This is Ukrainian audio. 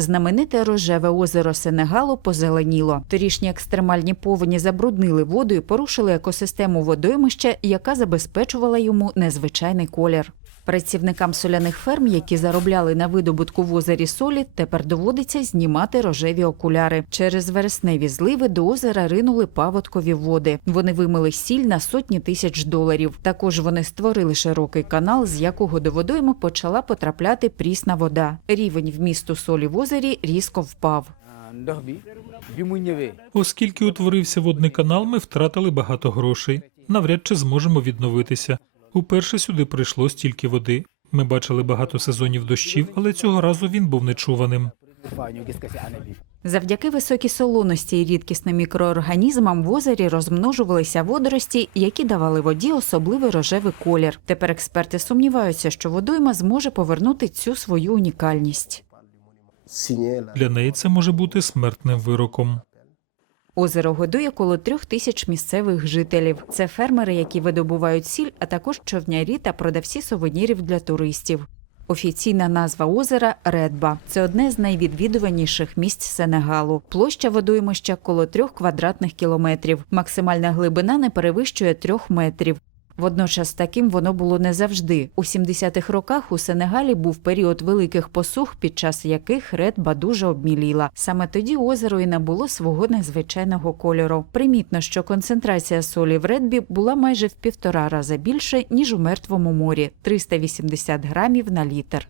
Знамените рожеве озеро Сенегалу позеленіло. Торішні екстремальні повені забруднили воду і порушили екосистему водоймища, яка забезпечувала йому незвичайний колір. Працівникам соляних ферм, які заробляли на видобутку в озері солі, тепер доводиться знімати рожеві окуляри. Через вересневі зливи до озера ринули паводкові води. Вони вимили сіль на сотні тисяч доларів. Також вони створили широкий канал, з якого до водойми почала потрапляти прісна вода. Рівень вмісту солі в озері різко впав. Оскільки утворився водний канал, ми втратили багато грошей. Навряд чи зможемо відновитися. Уперше сюди прийшло стільки води. Ми бачили багато сезонів дощів, але цього разу він був нечуваним. Завдяки високій солоності і рідкісним мікроорганізмам в озері розмножувалися водорості, які давали воді особливий рожевий колір. Тепер експерти сумніваються, що водойма зможе повернути цю свою унікальність. Для неї це може бути смертним вироком. Озеро годує коло трьох тисяч місцевих жителів. Це фермери, які видобувають сіль, а також човнярі та продавці сувенірів для туристів. Офіційна назва озера Редба. Це одне з найвідвідуваніших місць Сенегалу. Площа водоймища коло трьох квадратних кілометрів. Максимальна глибина не перевищує трьох метрів. Водночас таким воно було не завжди. У 70-х роках у Сенегалі був період великих посух, під час яких редба дуже обміліла. Саме тоді озеро і набуло свого незвичайного кольору. Примітно, що концентрація солі в редбі була майже в півтора рази більше ніж у мертвому морі 380 грамів на літр.